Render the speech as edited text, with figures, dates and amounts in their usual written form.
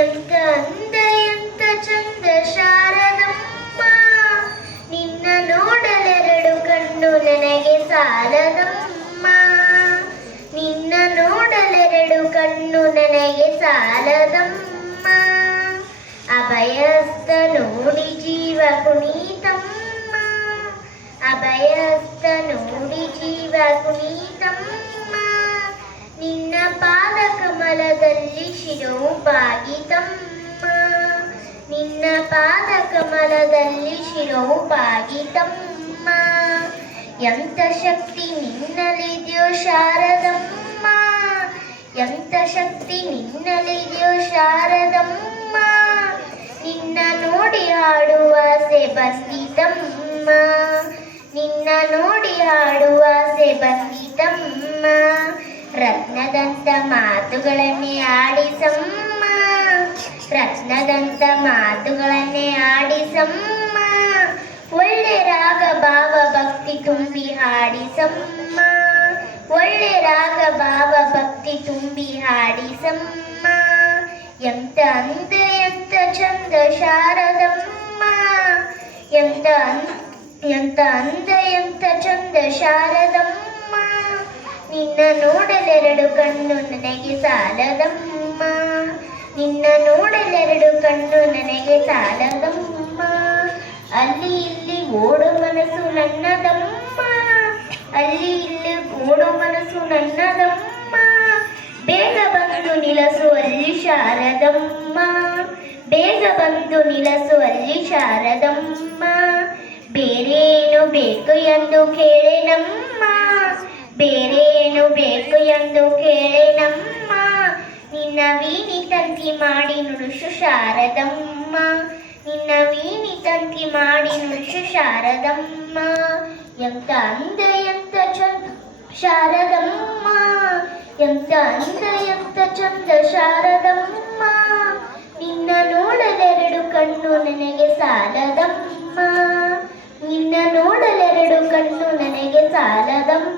ಎಂತ ಅಂದ ಎಂತ ಚಂದ ಶಾರದಮ್ಮ, ನಿನ್ನ ನೋಡಲೆರಡು ಕಣ್ಣು ನನಗೆ ಸಾಲದಮ್ಮ, ನಿನ್ನ ನೋಡಲೆರಡು ಕಣ್ಣು ನನಗೆ ಸಾಲದಮ್ಮ. ಅಭಯಸ್ತ ನೋಡಿ ಜೀವ ಕುಣಿತಮ್ಮ, ಅಭಯಸ್ತ ನೋಡಿ ಜೀವ ಕುಣಿತಮ್ಮ, ನಿನ್ನ ಪಾದ ಕಮಲದಲ್ಲಿ ಶಿರವು ಬಾಗಿತಮ್ಮ, ನಿನ್ನ ಪಾದ ಕಮಲದಲ್ಲಿ ಶಿರವು ಬಾಗಿತಮ್ಮ. ಎಂತ ಶಕ್ತಿ ನಿನ್ನಲ್ಲಿದೆಯೋ ಶಾರದಮ್ಮ, ಎಂತ ಶಕ್ತಿ ನಿನ್ನಲ್ಲಿದೆಯೋ ಶಾರದಮ್ಮ, ನಿನ್ನ ನೋಡಿ ಹಾಡುವ ಆಸೆ ಬಂದಿತಮ್ಮ, ನಿನ್ನ ನೋಡಿ ಹಾಡುವ ಆಸೆ ಬಂದಿತಮ್ಮ. ರತ್ನದಂತ ಮಾತುಗಳನ್ನೇ ಆಡಿಸಮ್ಮ, ರತ್ನದಂತ ಮಾತುಗಳನ್ನೇ ಆಡಿಸಮ್ಮ, ಒಳ್ಳೆ ರಾಗ ಭಾವ ಭಕ್ತಿ ತುಂಬಿ ಹಾಡಿಸಮ್ಮ, ಒಳ್ಳೆ ರಾಗ ಭಾವ ಭಕ್ತಿ ತುಂಬಿ ಹಾಡಿಸಮ್ಮ. ಎಂತ ಅಂದ ಎಂತ ಚಂದ ಶಾರದಮ್ಮ, ಎಂತ ಅಂದ ಎಂತ ಚಂದ ಶಾರದಮ್ಮ, ನಿನ್ನ ನೋಡಲೆರಡು ಕಣ್ಣು ನನಗೆ ಸಾಲದಮ್ಮ, ನಿನ್ನ ನೋಡಲೆರಡು ಕಣ್ಣು ನನಗೆ ಸಾಲದಮ್ಮ. ಅಲ್ಲಿ ಇಲ್ಲಿ ಓಡು ಮನಸ್ಸು ನನ್ನದಮ್ಮ, ಅಲ್ಲಿ ಇಲ್ಲಿ ಓಡು ಮನಸ್ಸು ನನ್ನದಮ್ಮ, ಬೇಗ ಬಂದು ನಿಲಸು ಅಲ್ಲಿ ಶಾರದಮ್ಮ, ಬೇಗ ಬಂದು ನಿಲಸು ಅಲ್ಲಿ ಶಾರದಮ್ಮ. ಬೇರೇನು ಬೇಕು ಎಂದು ಕೇಳೆನಮ್ಮ, ಬೇರೇನು ಬೇಕು ಎಂದು ಕೇಳೆನಮ್ಮ, ನಿನ್ನ ವೀಣಿ ತಂತಿ ಮಾಡಿ ನುಡಿಸು ಶಾರದಮ್ಮ, ನಿನ್ನ ವೀಣಿ ತಂತಿ ಮಾಡಿ ನುಡಿಸು ಶಾರದಮ್ಮ. ಎಂತ ಅಂದ ಎಂತ ಚಂದ ಶಾರದಮ್ಮ, ಎಂತ ಅಂದ ಎಂತ ಚಂದ ಶಾರದಮ್ಮ, ನಿನ್ನ ನೋಡಲೆರಡು ಕಣ್ಣು ನನಗೆ ಸಾಲದಮ್ಮ, ನಿನ್ನ ನೋಡಲೆರಡು ಕಣ್ಣು ನನಗೆ ಸಾಲದಮ್ಮ.